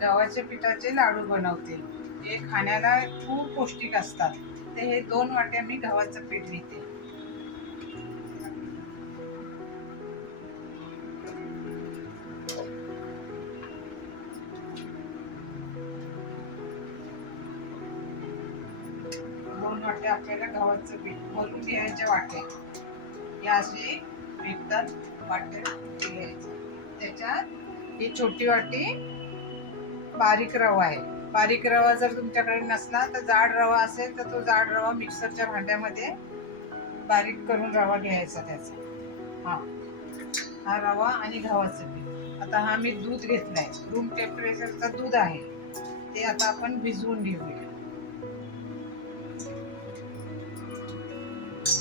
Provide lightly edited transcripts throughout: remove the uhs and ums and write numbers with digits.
गव्हाच्या पिठाचे लाडू बनवते. हे खाण्याला खूप पौष्टिक असतात. ते हे 2 वाट्या मी गव्हाचं पीठ घेते. दोन वाट्या आपल्याला गव्हाचं पीठ मळून घ्यायच्या वाट्या. या असे भेटतात वाट्या घ्यायचं. त्याच्यात ही छोटी वाटी बारीक रवा आहे. बारीक रवा जर तुमच्याकडे नसला तर जाड रवा असेल तर तो जाड रवा मिक्सरच्या भांड्यामध्ये बारीक करून रवा घ्यायचा त्याचा. हा रवा आणि गव्हाचं पीठ. आता हा मी दूध घेतलाय, रूम टेम्परेचरचं दूध आहे. ते आता आपण भिजवून घेऊया.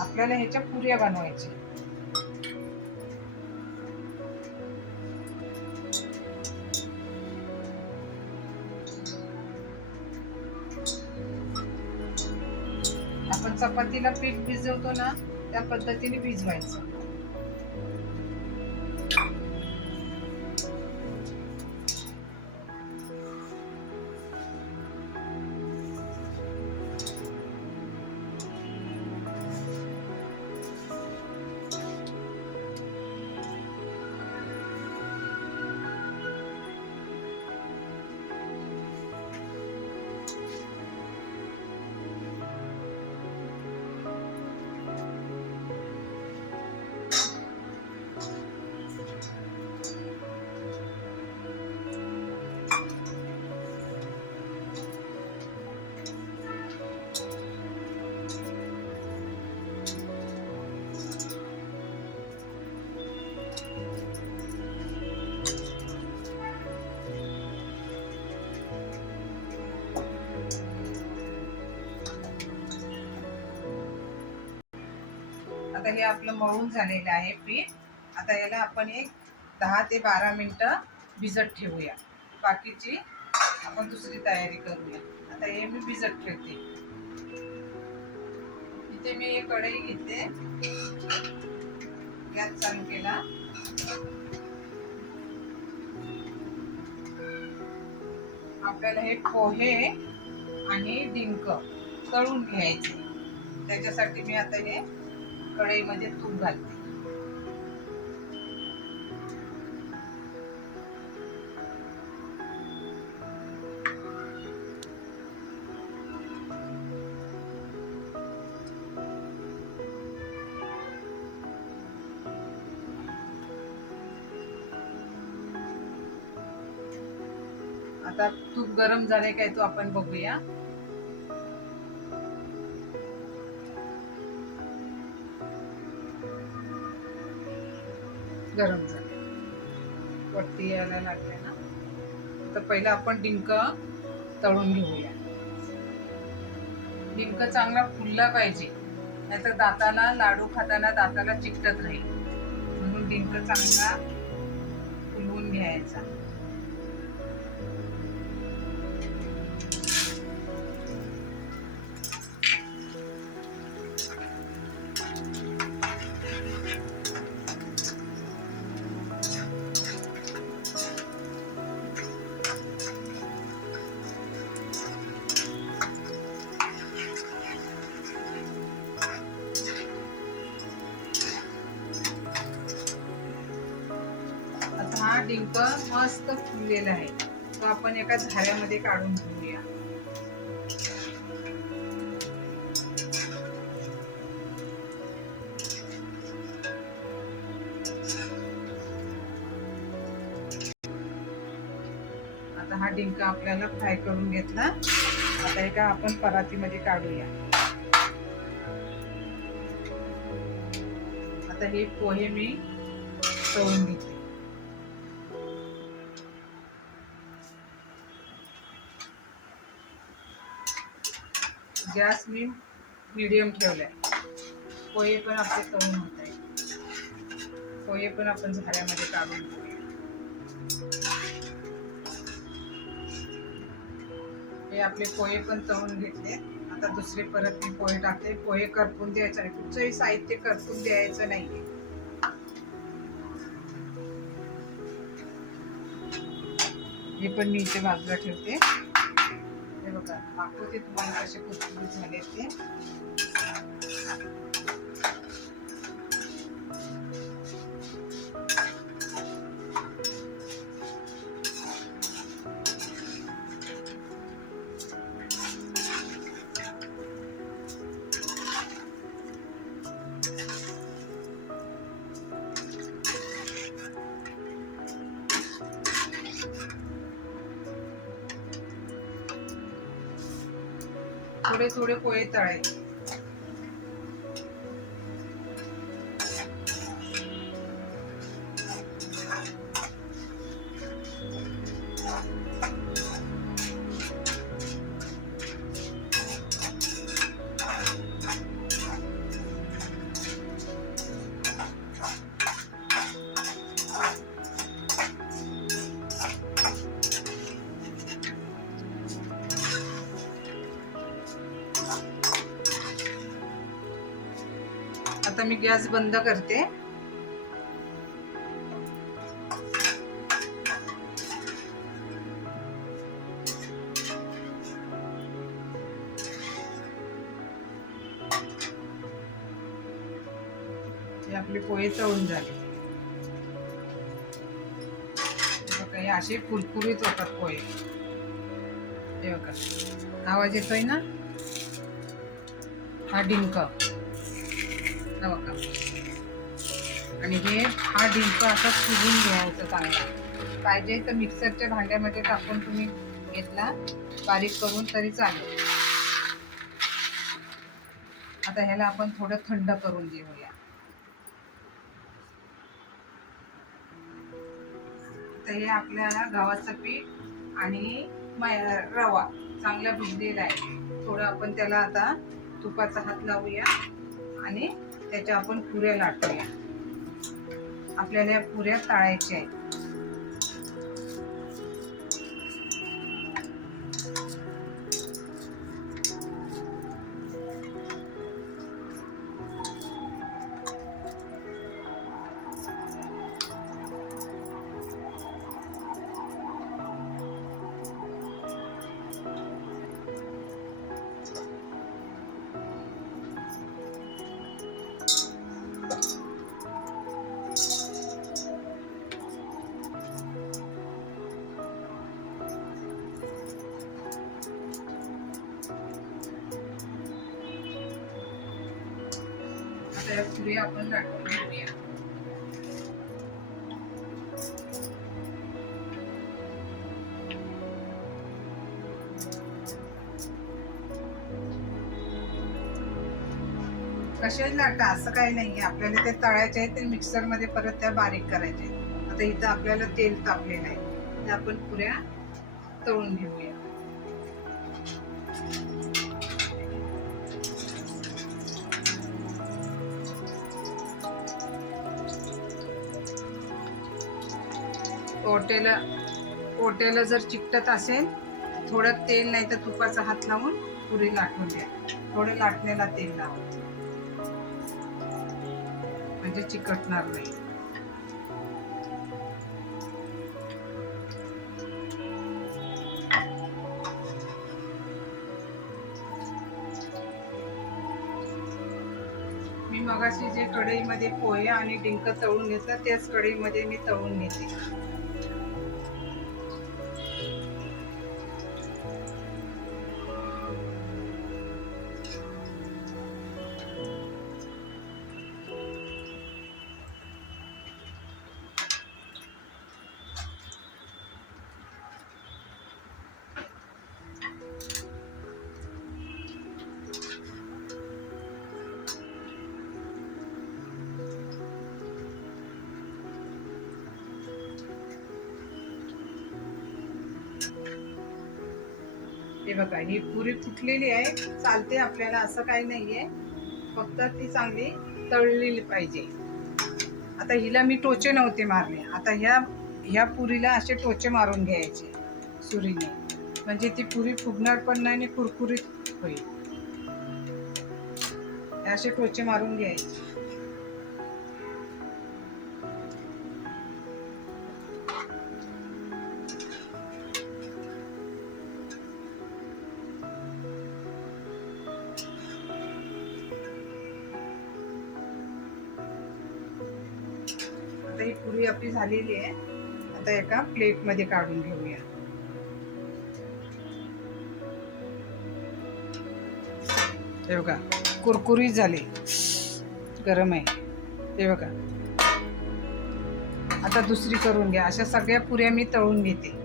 आपल्याला ह्याच्या पुऱ्या बनवायच्या. आपण चपातीला पीठ भिजवतो ना, त्या पद्धतीने भिजवायचं. आता हे आपलं मळून झालेलं आहे पीठ. आता याला आपण एक 10 ते 12 मिनिटं भिजत ठेवूया. बाकीची आपण दुसरी तयारी करूया. आता हे मी भिजत ठेवते. इथे मी एक कढई घेते, गॅस चालू केला. आपल्याला हे पोहे आणि डिंक तळून घ्यायचे. त्याच्यासाठी मी आता हे कढईमध्ये तूप घालते. आता तूप गरम झाले काय तो आपण बघूया. गरम झाले, वरती यायला लागले ना. तर पहिला आपण डिंक तळून घेऊया. डिंक चांगला फुलला पाहिजे, नाहीतर दाताला लाडू खाताना दाताला चिकटत राहील. म्हणून डिंक चांगला फुलवून घ्यायचा. हा डिंक मस्त फुललेला आहे, तो आपण एका झाऱ्यामध्ये काढून घेऊया. आता हा डिंक आपल्याला फ्राय करून घेतला. आता एका आपण परातीमध्ये काढूया. आता हे पोहे मी तळून घेते. गॅस मी मीडियम ठेवलाय. पोहे पण आपले तळून होत आहे. पोहे पण आपण झाऱ्यामध्ये काढून घेऊया. हे आपले पोहे पण तळून घेतले. आता दुसरे परत मी पोहे टाकते. पोहे करपून द्यायचं नाही, कुठचंही साहित्य करपून द्यायचं नाहीये. हे पण मी इथे बाजूला ठेवते. हे बघा दाखवते तुम्हाला कसे कुरकुरीत झाले ते. थोडे थोडे पोहे तळायचे. आता मी गॅस बंद करते. हे आपले पोहे तळून झाले. बघा हे असे कुरकुरीत होतात पोहे. हे बघा आवाज येतोय ना, हा डिंक बघा. आणि हा डिंक असा शिजून घ्यायचा चांगला. पाहिजे तर मिक्सरच्या भांड्यामध्ये टाकून तुम्ही घेतला बारीक करून तरी चालेल. आता ह्याला आपण थोडं थंड करून घेऊया. तर हे आपल्याला गव्हाचं पीठ आणि रवा चांगला भिजलेला आहे. थोडं आपण त्याला आता तुपाचा हात लावूया आणि त्याच्या आपण पुऱ्या लाटूया. आपल्याला या पुऱ्या तळायच्या आहेत. आता या पुऱ्या आपण लाटून घेऊया. कशाला लाटा असं काही नाहीये. आपल्याला ते तळायचे आहे ते मिक्सर मध्ये परत त्या बारीक करायचे. आता इथं आपल्याला तेल तापलेलं आहे. ते आपण पुऱ्या तळून घेऊया. ओट्याला जर चिकटत असेल थोडं तेल नाही तर तुपाचा हात लावून पुरी लाटून द्या. थोडं लाटण्याला तेल लावा म्हणजे चिकटणार नाही. मी मगाशी जे कढईमध्ये पोहे आणि डिंक तळून घेतलं त्याच कढईमध्ये मी तळून घेते. हे बघा ही पुरी फुटलेली आहे. चालते आपल्याला असं काही नाहीये. फक्त ती चांगली तळलेली पाहिजे. आता हिला मी टोचे नव्हते मारले. आता ह्या पुरीला असे टोचे मारून घ्यायचे सुरीने. म्हणजे ती पुरी फुगणार पण नाही आणि कुरकुरीत होईल. असे टोचे मारून घ्यायचे. आता ही पुरी आपली झालेली आहे. आता एका प्लेट मध्ये काढून घेऊया. हे बघा कुरकुरीत झाले, गरम आहे. हे बघा आता दुसरी करून घ्या. अशा सगळ्या पुऱ्या मी तळून घेते.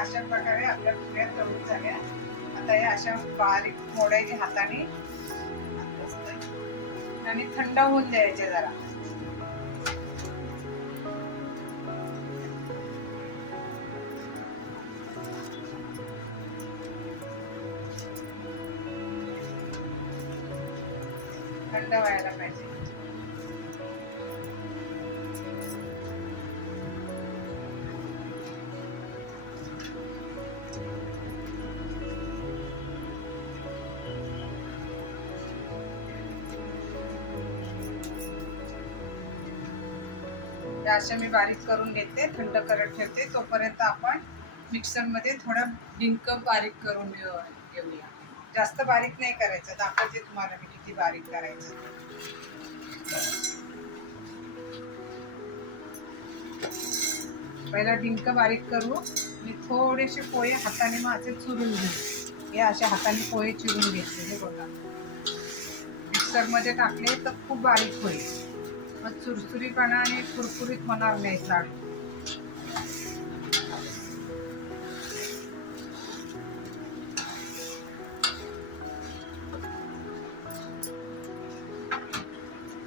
अशा प्रकारे आपल्या पुऱ्या तळून झाल्या. आता या अशा बारीक मोडायच्या हाताने आणि थंड होऊन द्यायचे जरा. थंड व्हायला पाहिजे. अशा मी बारीक करून घेते, थंड करत ठेवते. तोपर्यंत आपण मिक्सर मध्ये थोडा डिंक बारीक करून घेऊया. जास्त बारीक नाही करायचं, दाखवते तुम्हाला मी किती बारीक करायचं. पहिला डिंक बारीक करू आणि थोडेसे पोहे हाताने माझे चुरून घेऊ. हे अशा हाताने पोहे चिरून घेतले. हे बघा मिक्सर मध्ये टाकले तर खूप बारीक होईल, मग चुरचुरीपणा आणि कुरकुरीत होणार नाही लाडू.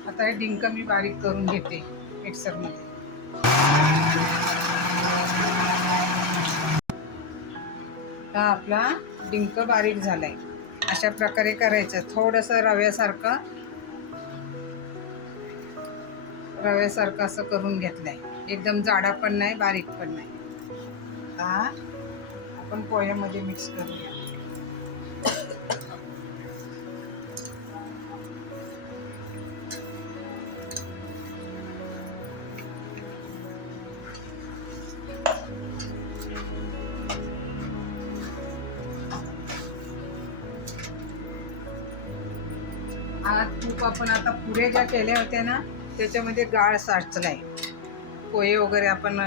आता हे डिंक मी बारीक करून घेते मिक्सर मध्ये. हा आपला डिंक बारीक झालाय. अशा प्रकारे करायचं. थोडस रव्यासारखं असं करून घेतलंय. एकदम जाडा पण नाही, बारीक पण नाही. आता आपण पोह्यामध्ये मिक्स करूया. हा तूप आपण आता पुऱ्या ज्या केल्या होत्या ना त्याच्यामध्ये गाळ साचलाय. पोहे वगैरे आपण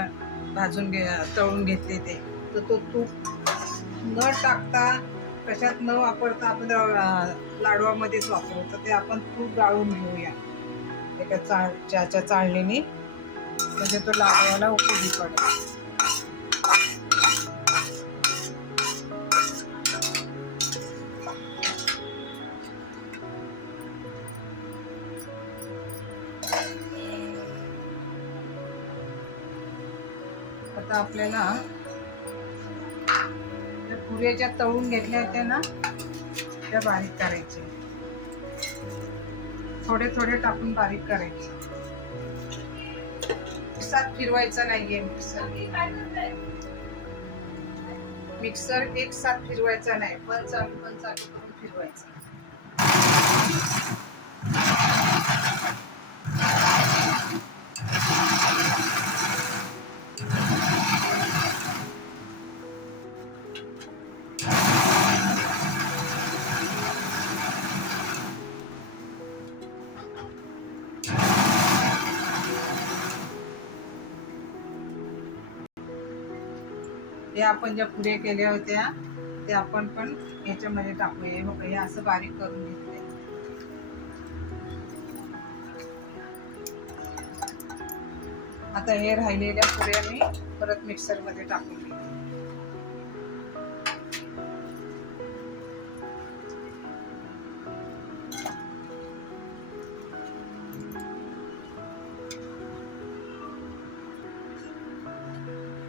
भाजून तळून घेतले ते, तर तो तूप न टाकता, कशात न वापरता आपण लाडवामध्येच वापरतो. ते आपण तूप गाळून घेऊया एका ज्याच्या चाळणीने, म्हणजे तो लाडवाला उपयोगी पडेल. आता आपल्याला पुऱ्या ज्या तळून घेतल्या होत्या ना त्या बारीक करायचे. थोडे थोडे टाकून बारीक करायचे. एकसाथ फिरवायचा नाहीये मिक्सर एक साथ फिरवायचा नाही, पण चालू करून फिरवायचा. हे आपण ज्या पुऱ्या केल्या होत्या ते आपण पण ह्याच्यामध्ये टाकूया. बघा हे असं बारीक करून घेतले. आता हे राहिलेल्या पुऱ्या मी परत मिक्सर मध्ये टाकून घेते.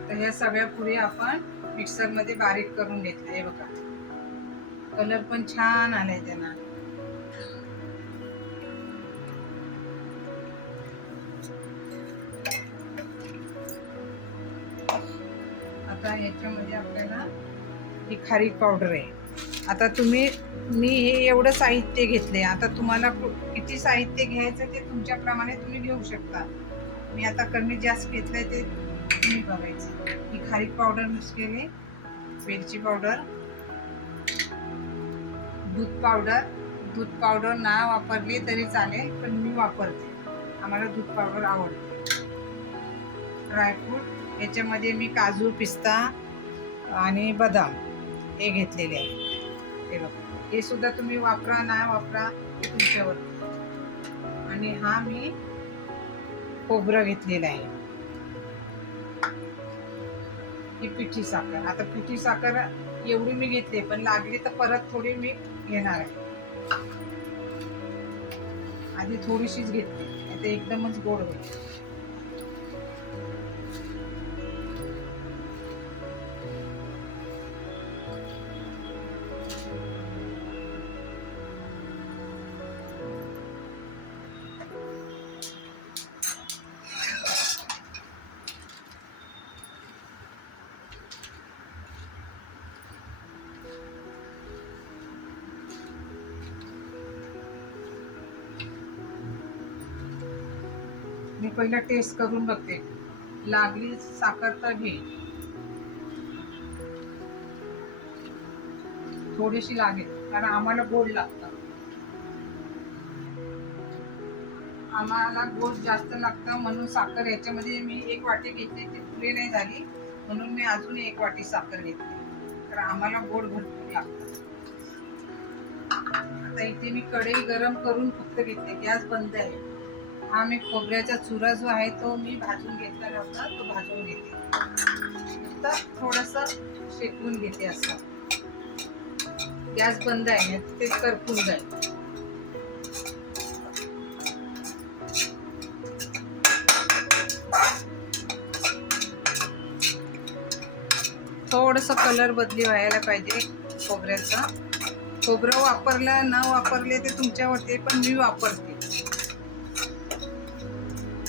तर ह्या सगळ्या पुऱ्या आपण मिक्सर मध्ये बारीक करून घेतल्या. हे बघा कलर पण छान आलाय त्यांना. आता ह्याच्यामध्ये आपल्याला ही खारीक पावडर आहे. आता मी हे एवढं साहित्य घेतले. आता तुम्हाला किती साहित्य घ्यायचं ते तुमच्याप्रमाणे तुम्ही घेऊ शकता. मी आता कमी जास्त घेतलंय ते तुम्ही बघायचं. ही खारीक पावडर मिक्स केली, वेलची पावडर, दूध पावडर ना वापरली तरी चालेल, पण मी वापरते, आम्हाला दूध पावडर आवडते. ड्रायफ्रूट याच्यामध्ये मी काजू, पिस्ता आणि बदाम हे घेतलेले आहे. हे बघा, हे सुद्धा तुम्ही वापरा ना वापरा ते तुमच्यावर. आणि हा मी खोबरं घेतलेलं आहे. ही पिठी साखर. आता पिठी साखर एवढी मी घेतली, पण लागली तर परत थोडी मी घेणार आहे. आधी थोडीशीच घेतली, आता एकदमच गोड होईल. मी पहिला टेस्ट करून बघते, लागली साखर तर घे. थोडीशी लागेल, कारण आम्हाला गोड लागतं. आम्हाला गोड जास्त लागतं, म्हणून साखर याच्यामध्ये मी 1 वाटी घेतली, ती पुरी नाही झाली म्हणून मी अजून 1 वाटी साखर घेतली, कारण आम्हाला गोड भरपूर लागतं. आता इथे मी कढई गरम करून फक्त घेतली, गॅस बंद आहे. हा मी खोबऱ्याचा चुरा जो आहे तो मी भाजून घेतलेला होता, तो भाजून घेते. तर थोडंसं शेकून घेते असं. गॅस बंद आहे, ते करपून जाईल. थोडंसं कलर बदली व्हायला पाहिजे खोबऱ्याचा. खोबरं वापरलं न वापरले ते तुमच्यावरती, पण मी वापरते.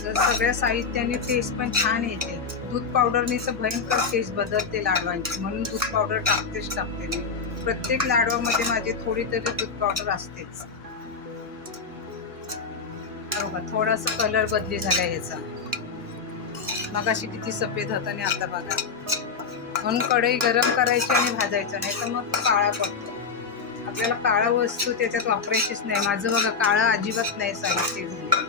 सगळ्या साहित्याने टेस्ट पण छान येते. दूध पावडरने तर भयंकर टेस्ट बदलते लाडवांची, म्हणून दूध पावडर टाकते मी. प्रत्येक लाडवामध्ये माझे थोडी तरी दूध पावडर असतेच. बघा, थोडासा कलर बदली झाला ह्याचा. मगाशी किती सफेद होता आणि आता बघा. म्हणून कढई गरम करायची आणि भाजायचं, नाही तर मग काळा पडतो. आपल्याला काळा वस्तू त्याच्यात वापरायचीच नाही. माझं बघा काळा अजिबात नाही साहित्य झाले.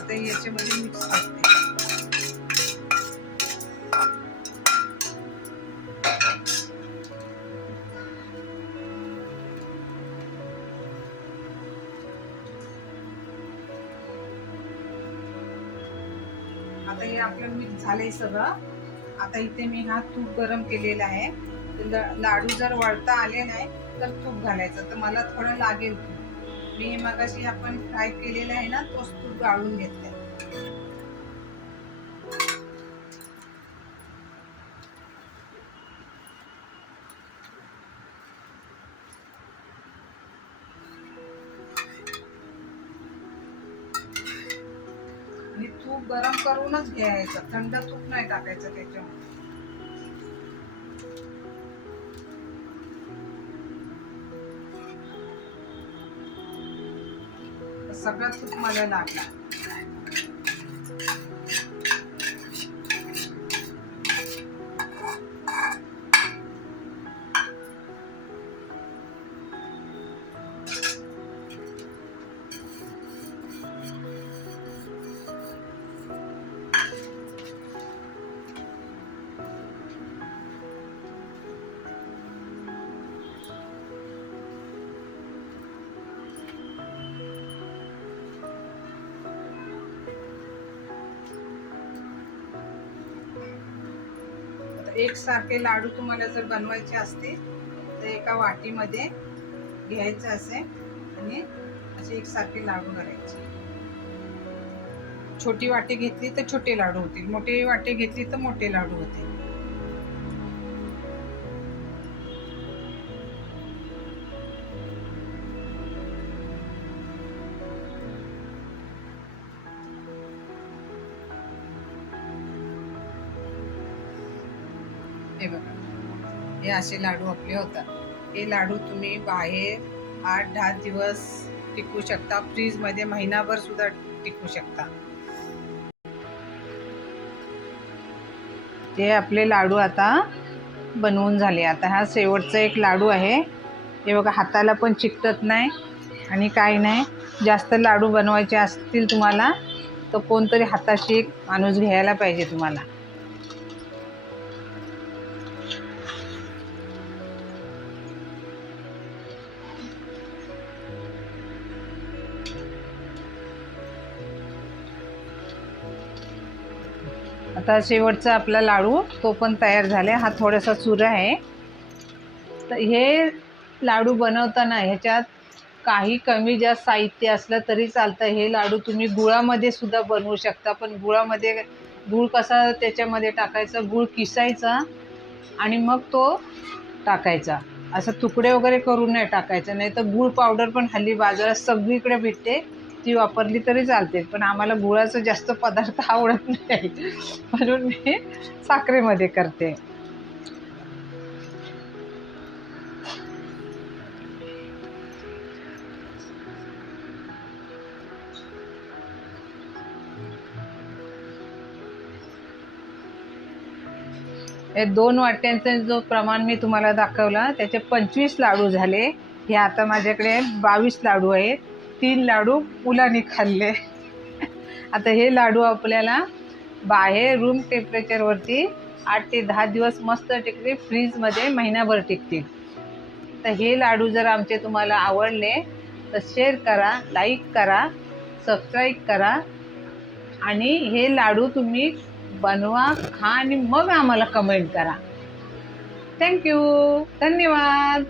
आता याच्यामध्ये मिक्स करते. आता हे आपलं मिक्स झालंय सगळं. आता इथे मी हा तूप गरम केलेला आहे. लाडू जर वळता आले नाही तर तूप घालायचं, तर मला थोडं लागेल तूप. मी मगाशी आपण फ्राय केलेला आहे ना, तोच तूप गाळून घेतलाय. आणि तूप गरम करूनच घ्यायचं, थंड तूप नाही टाकायचं त्याच्यामध्ये. सगळं तूप मला लागला. एकसारखे लाडू तुम्हाला जर बनवायचे असतील तर एका वाटीमध्ये घ्यायचं असे आणि असे एकसारखे लाडू करायचे. छोटी वाटी घेतली तर छोटे लाडू होतील, मोठी वाटी घेतली तर मोठे लाडू होतील. हे बघा, हे असे लाडू आपले होतात. हे लाडू तुम्ही बाहेर 8-10 दिवस टिकू शकता. फ्रीजमध्ये महिनाभर सुद्धा टिकू शकता. ते आपले लाडू आता बनवून झाले. आता हा शेवटचा एक लाडू आहे. हे बघा, हाताला पण चिकटत नाही आणि काही नाही. जास्त लाडू बनवायचे असतील तुम्हाला तर कोणतरी हाताशी एक माणूस घ्यायला पाहिजे तुम्हाला. आता शेवटचा आपला लाडू तो पण तयार झाला. हा थोडासा चुरा आहे. तर हे लाडू बनवताना ह्याच्यात काही कमी जास्त साहित्य असलं तरी चालतं. हे लाडू तुम्ही गुळामध्ये सुद्धा बनवू शकता. पण गुळ कसा त्याच्यामध्ये टाकायचा, गुळ किसायचा आणि मग तो टाकायचा. असं तुकडे वगैरे करून नाही टाकायचं. नाही तर गुळ पावडर पण हल्ली बाजारात सगळीकडे भेटते, ती वापरली तरी चालते. पण आम्हाला गुळाचा जास्त पदार्थ आवडत नाही म्हणून मी साखरेमध्ये करते. हे 2 वाट्यांचा जो प्रमाण मी तुम्हाला दाखवला त्याचे 25 लाडू झाले. हे आता माझ्याकडे 22 लाडू आहेत. 3 लाडू मुलांनी खाल्ले. आता हे लाडू आपल्याला बाहेर रूम टेम्परेचरवरती 8 ते 10 दिवस मस्त टिकते. फ्रीजमध्ये महिनाभर टिकतील. तर हे लाडू जर आमचे तुम्हाला आवडले तर शेअर करा, लाईक करा, सबस्क्राईब करा आणि हे लाडू तुम्ही बनवा, खा आणि मग आम्हाला कमेंट करा. थँक्यू. धन्यवाद.